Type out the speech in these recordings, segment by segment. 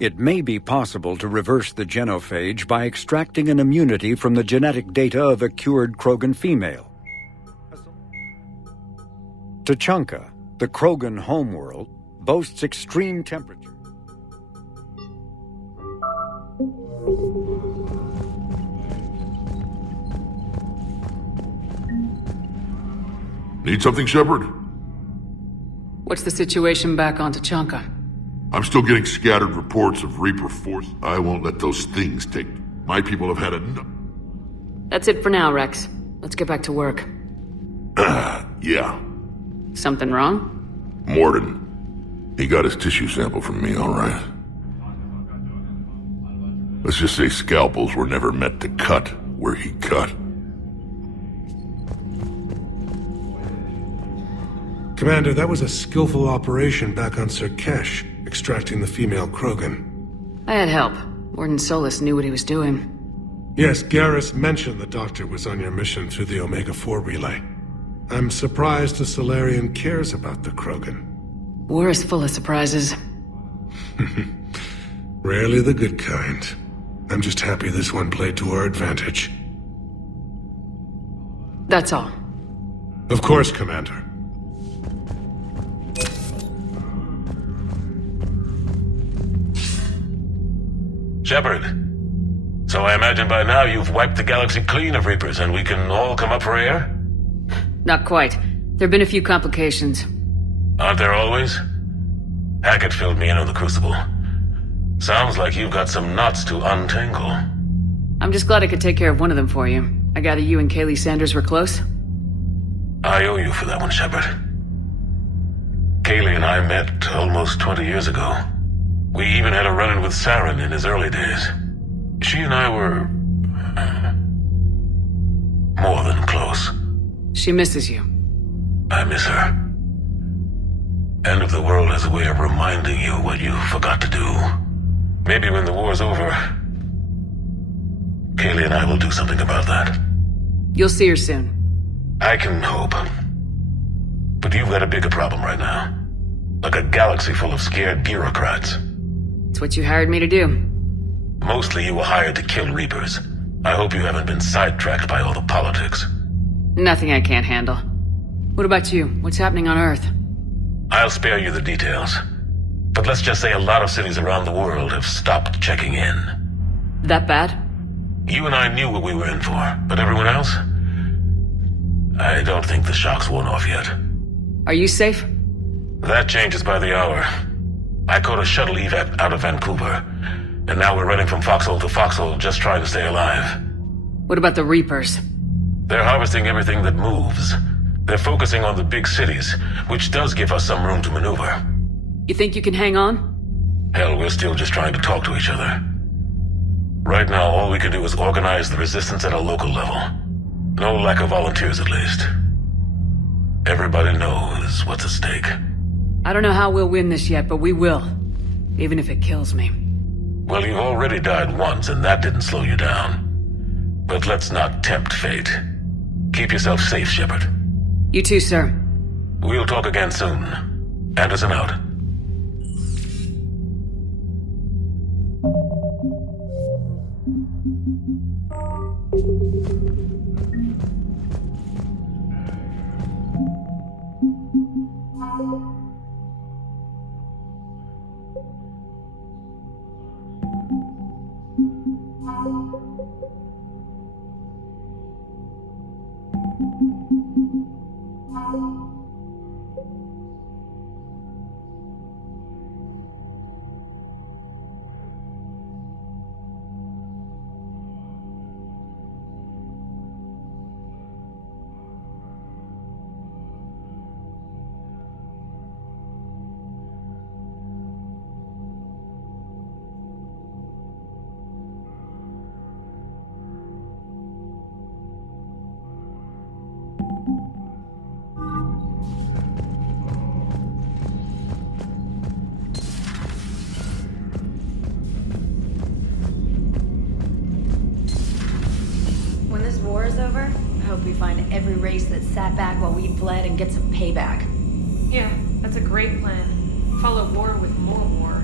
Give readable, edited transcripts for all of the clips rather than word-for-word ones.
It may be possible to reverse the genophage by extracting an immunity from the genetic data of a cured Krogan female. Tuchanka, the Krogan homeworld, boasts extreme temperature. Need something, Shepard? What's the situation back on Tuchanka? I'm still getting scattered reports of Reaper force. I won't let those things take... My people have had enough. That's it for now, Rex. Let's get back to work. Yeah. Something wrong? Morden. He got his tissue sample from me, all right. Let's just say scalpels were never meant to cut where he cut. Commander, that was a skillful operation back on Sirkesh, extracting the female Krogan. I had help. Warden Solis knew what he was doing. Yes, Garrus mentioned the doctor was on your mission through the Omega-4 relay. I'm surprised a Solarian cares about the Krogan. War is full of surprises. Rarely the good kind. I'm just happy this one played to our advantage. That's all. Of course, Commander. Shepard. So I imagine by now you've wiped the galaxy clean of Reapers and we can all come up for air? Not quite. There've been a few complications. Aren't there always? Hackett filled me in on the Crucible. Sounds like you've got some knots to untangle. I'm just glad I could take care of one of them for you. I gather you and Kaylee Sanders were close? I owe you for that one, Shepard. Kaylee and I met almost 20 years ago. We even had a run-in with Saren in his early days. She and I were... more than close. She misses you. I miss her. End of the world has a way of reminding you what you forgot to do. Maybe when the war's over, Kaylee and I will do something about that. You'll see her soon. I can hope. But you've got a bigger problem right now. Like a galaxy full of scared bureaucrats. It's what you hired me to do. Mostly you were hired to kill Reapers. I hope you haven't been sidetracked by all the politics. Nothing I can't handle. What about you? What's happening on Earth? I'll spare you the details. But let's just say a lot of cities around the world have stopped checking in. That bad? You and I knew what we were in for, but everyone else? I don't think the shock's worn off yet. Are you safe? That changes by the hour. I caught a shuttle evac out of Vancouver, and now we're running from foxhole to foxhole just trying to stay alive. What about the Reapers? They're harvesting everything that moves. They're focusing on the big cities, which does give us some room to maneuver. You think you can hang on? Hell, we're still just trying to talk to each other. Right now, all we can do is organize the resistance at a local level. No lack of volunteers, at least. Everybody knows what's at stake. I don't know how we'll win this yet, but we will. Even if it kills me. Well, you've already died once, and that didn't slow you down. But let's not tempt fate. Keep yourself safe, Shepard. You too, sir. We'll talk again soon. Anderson out. When this war is over, I hope we find every race that sat back while we fled and get some payback. Yeah, that's a great plan. Follow war with more war.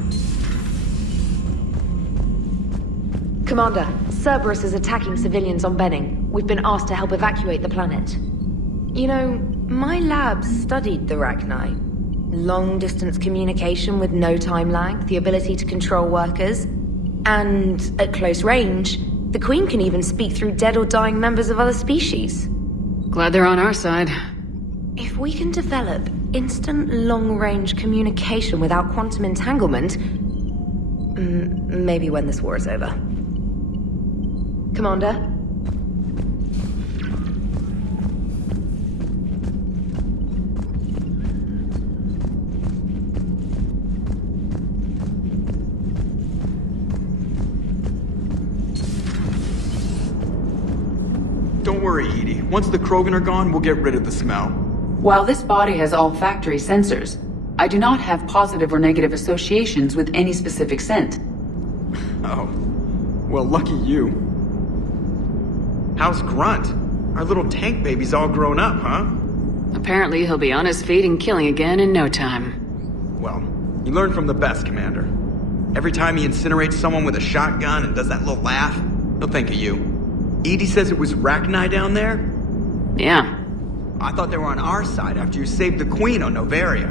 Commander, Cerberus is attacking civilians on Benning. We've been asked to help evacuate the planet. You know, my lab studied the Rachni. Long-distance communication with no time lag, the ability to control workers, and at close range, the Queen can even speak through dead or dying members of other species. Glad they're on our side. If we can develop instant long-range communication without quantum entanglement, maybe when this war is over. Commander? Don't worry, Edie. Once the Krogan are gone, we'll get rid of the smell. While this body has olfactory sensors, I do not have positive or negative associations with any specific scent. Oh. Well, lucky you. How's Grunt? Our little tank baby's all grown up, huh? Apparently he'll be on his feet and killing again in no time. Well, you learn from the best, Commander. Every time he incinerates someone with a shotgun and does that little laugh, he'll think of you. Edie says it was Rachni down there? Yeah. I thought they were on our side after you saved the Queen on Novaria.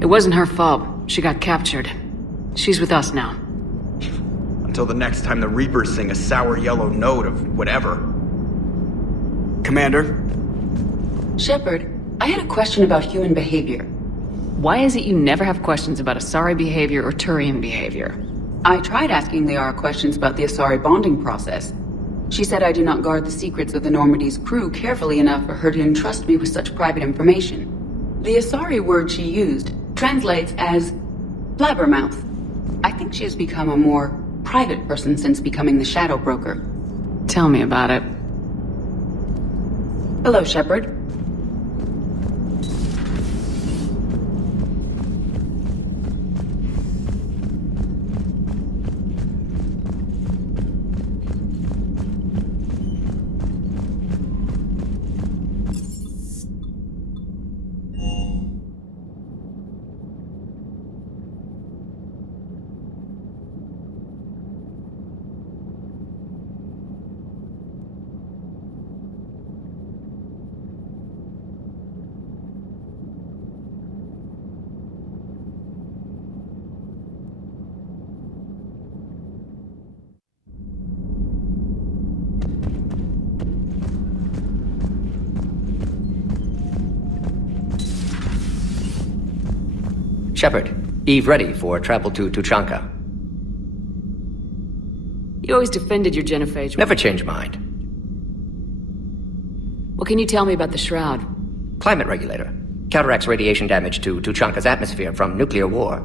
It wasn't her fault. She got captured. She's with us now. Until the next time the Reapers sing a sour yellow note of whatever. Commander? Shepard, I had a question about human behavior. Why is it you never have questions about Asari behavior or Turian behavior? I tried asking Liara questions about the Asari bonding process. She said I do not guard the secrets of the Normandy's crew carefully enough for her to entrust me with such private information. The Asari word she used translates as blabbermouth. I think she has become a more private person since becoming the Shadow Broker. Tell me about it. Hello, Shepard. Shepard, Eve ready for travel to Tuchanka. You always defended your genophage. Never change mind. What can you tell me about the Shroud? Climate regulator. Counteracts radiation damage to Tuchanka's atmosphere from nuclear war.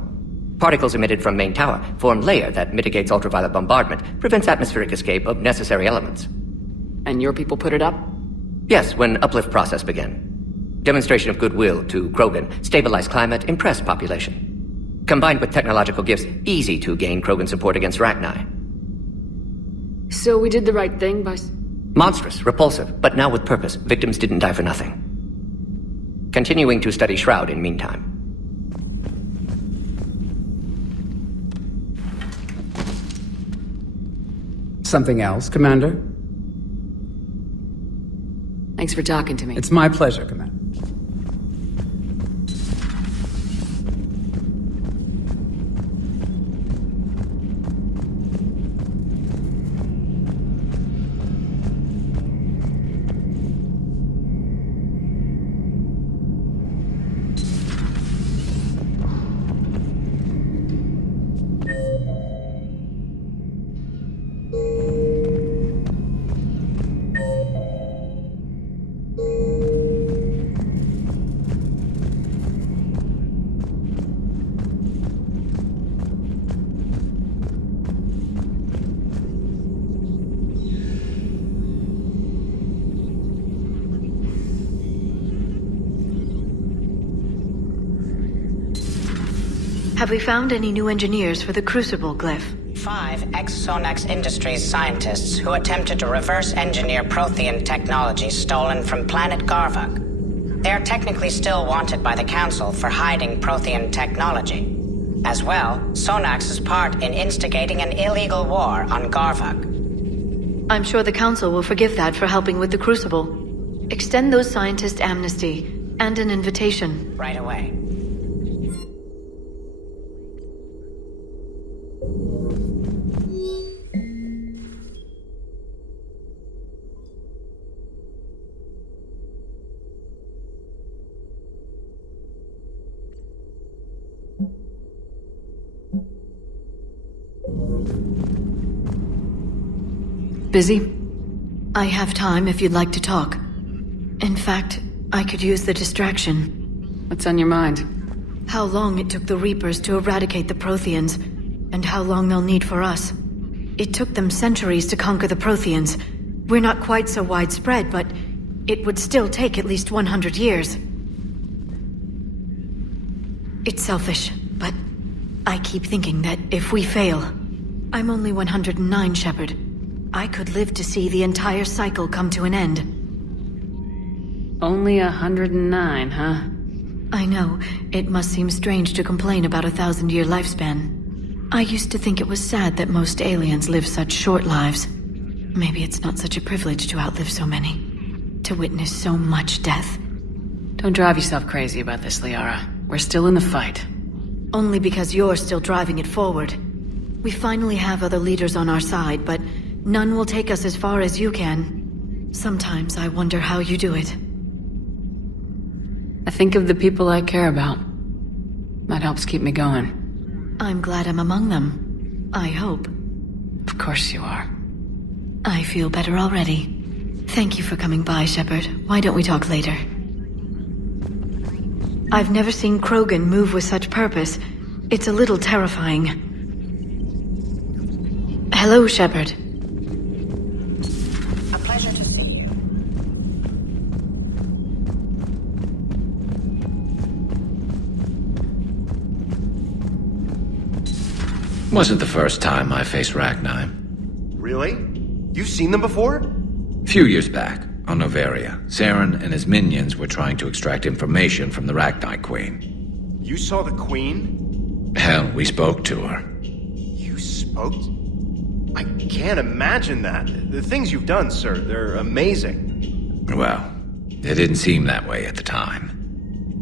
Particles emitted from main tower form layer that mitigates ultraviolet bombardment, prevents atmospheric escape of necessary elements. And your people put it up? Yes, when uplift process began. Demonstration of goodwill to Krogan, stabilize climate, impress population. Combined with technological gifts, easy to gain Krogan support against Rachni. So we did the right thing by... Monstrous, repulsive, but now with purpose. Victims didn't die for nothing. Continuing to study Shroud in meantime. Something else, Commander? Thanks for talking to me. It's my pleasure, Commander. Have we found any new engineers for the Crucible glyph? 5 ex-Sonax Industries scientists who attempted to reverse engineer Prothean technology stolen from planet Garvuk. They are technically still wanted by the Council for hiding Prothean technology. As well, Sonax is part in instigating an illegal war on Garvuk. I'm sure the Council will forgive that for helping with the Crucible. Extend those scientists amnesty, and an invitation. Right away. Busy? I have time if you'd like to talk. In fact, I could use the distraction. What's on your mind? How long it took the Reapers to eradicate the Protheans, and how long they'll need for us. It took them centuries to conquer the Protheans. We're not quite so widespread, but it would still take at least 100 years. It's selfish, but I keep thinking that if we fail... I'm only 109, Shepard. I could live to see the entire cycle come to an end. Only 109, huh? I know. It must seem strange to complain about a 1,000-year lifespan. I used to think it was sad that most aliens live such short lives. Maybe it's not such a privilege to outlive so many. To witness so much death. Don't drive yourself crazy about this, Liara. We're still in the fight. Only because you're still driving it forward. We finally have other leaders on our side, but none will take us as far as you can. Sometimes I wonder how you do it. I think of the people I care about. That helps keep me going. I'm glad I'm among them. I hope. Of course you are. I feel better already. Thank you for coming by, Shepard. Why don't we talk later? I've never seen Krogan move with such purpose. It's a little terrifying. Hello, Shepard. A pleasure to see you. Wasn't the first time I faced Rachni. Really? You've seen them before? A few years back, on Noveria, Saren and his minions were trying to extract information from the Rachni Queen. You saw the Queen? Hell, we spoke to her. You spoke? I can't imagine that. The things you've done, sir, they're amazing. Well, it didn't seem that way at the time.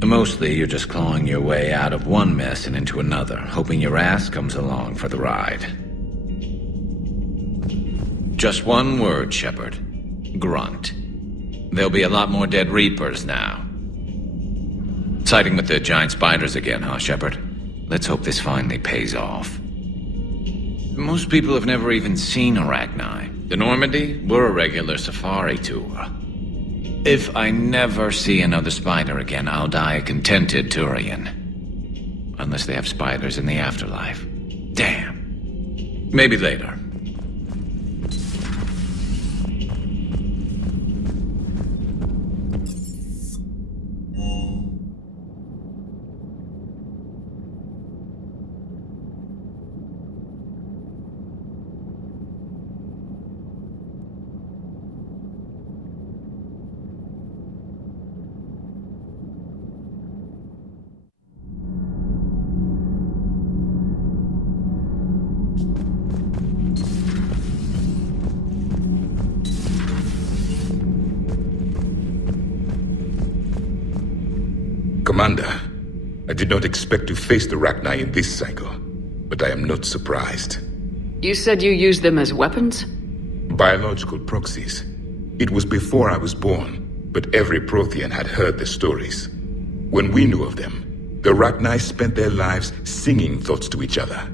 Mostly, you're just clawing your way out of one mess and into another, hoping your ass comes along for the ride. Just one word, Shepard. Grunt. There'll be a lot more dead Reapers now. Siding with the giant spiders again, huh, Shepard? Let's hope this finally pays off. Most people have never even seen Arachni. The Normandy, we're a regular safari tour. If I never see another spider again, I'll die a contented Turian. Unless they have spiders in the afterlife. Damn. Maybe later. Commander, I did not expect to face the Rachni in this cycle, but I am not surprised. You said you used them as weapons? Biological proxies. It was before I was born, but every Prothean had heard the stories. When we knew of them, the Rachni spent their lives singing thoughts to each other.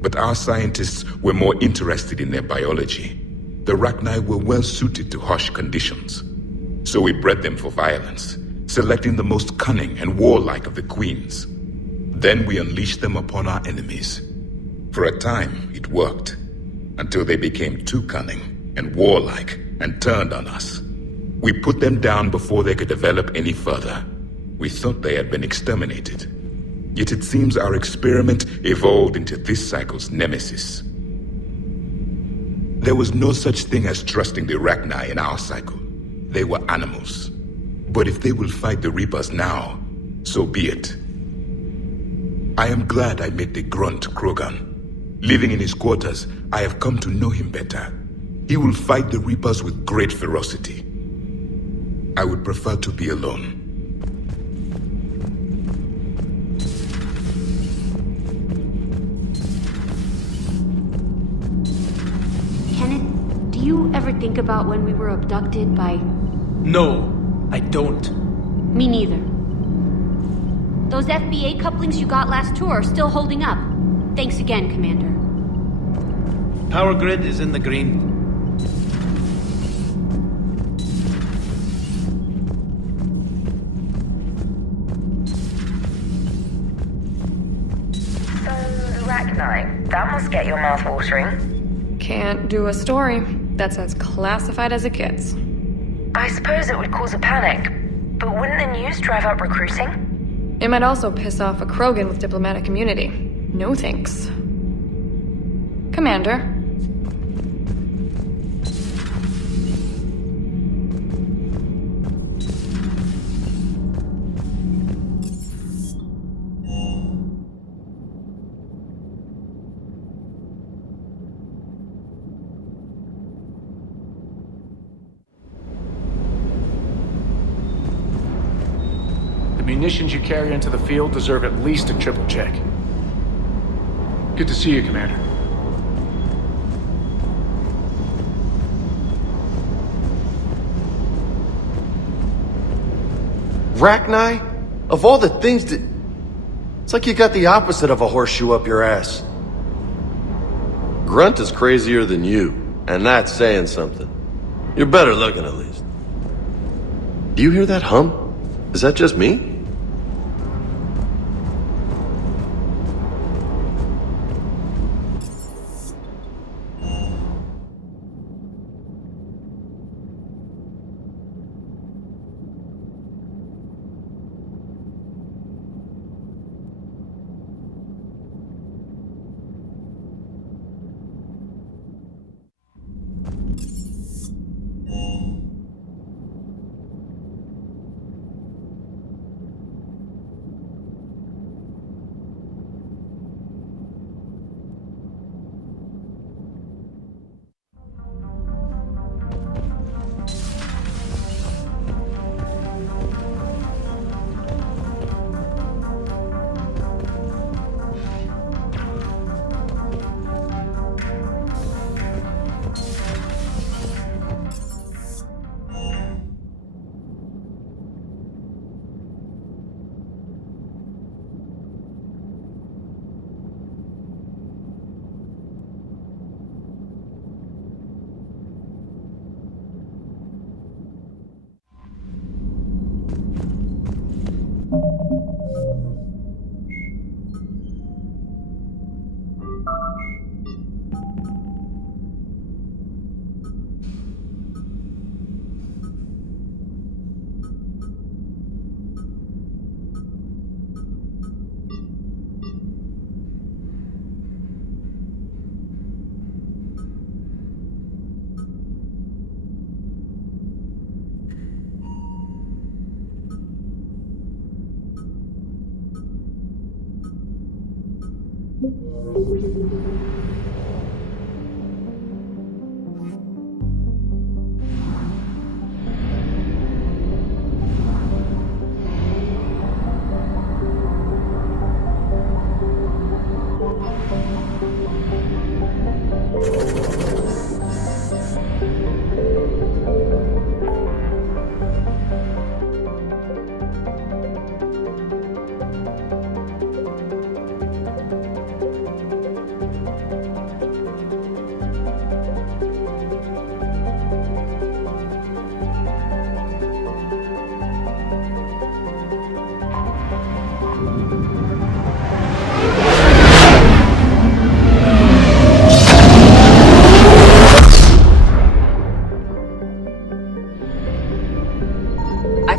But our scientists were more interested in their biology. The Rachni were well suited to harsh conditions. So we bred them for violence, selecting the most cunning and warlike of the queens. Then we unleashed them upon our enemies. For a time, it worked, until they became too cunning and warlike and turned on us. We put them down before they could develop any further. We thought they had been exterminated. Yet it seems our experiment evolved into this cycle's nemesis. There was no such thing as trusting the Rachni in our cycle. They were animals. But if they will fight the Reapers now, so be it. I am glad I met the grunt Krogan. Living in his quarters, I have come to know him better. He will fight the Reapers with great ferocity. I would prefer to be alone. Kenneth, do you ever think about when we were abducted by... No, I don't. Me neither. Those FBA couplings you got last tour are still holding up. Thanks again, Commander. Power grid is in the green. Arachnite, that must get your mouth watering. Can't do a story. That's as classified as it gets. I suppose it would cause a panic, but wouldn't the news drive up recruiting? It might also piss off a Krogan with diplomatic immunity. No thanks. Commander. The munitions you carry into the field deserve at least a triple check. Good to see you, Commander. Rachni? Of all the things that... It's like you got the opposite of a horseshoe up your ass. Grunt is crazier than you, and that's saying something. You're better looking, at least. Do you hear that hum? Is that just me?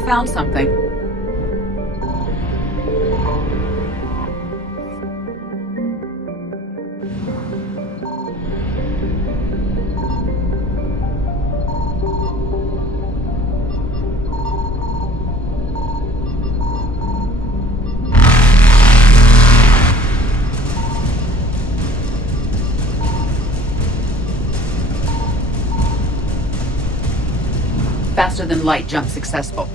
Found something. faster than light jump successful.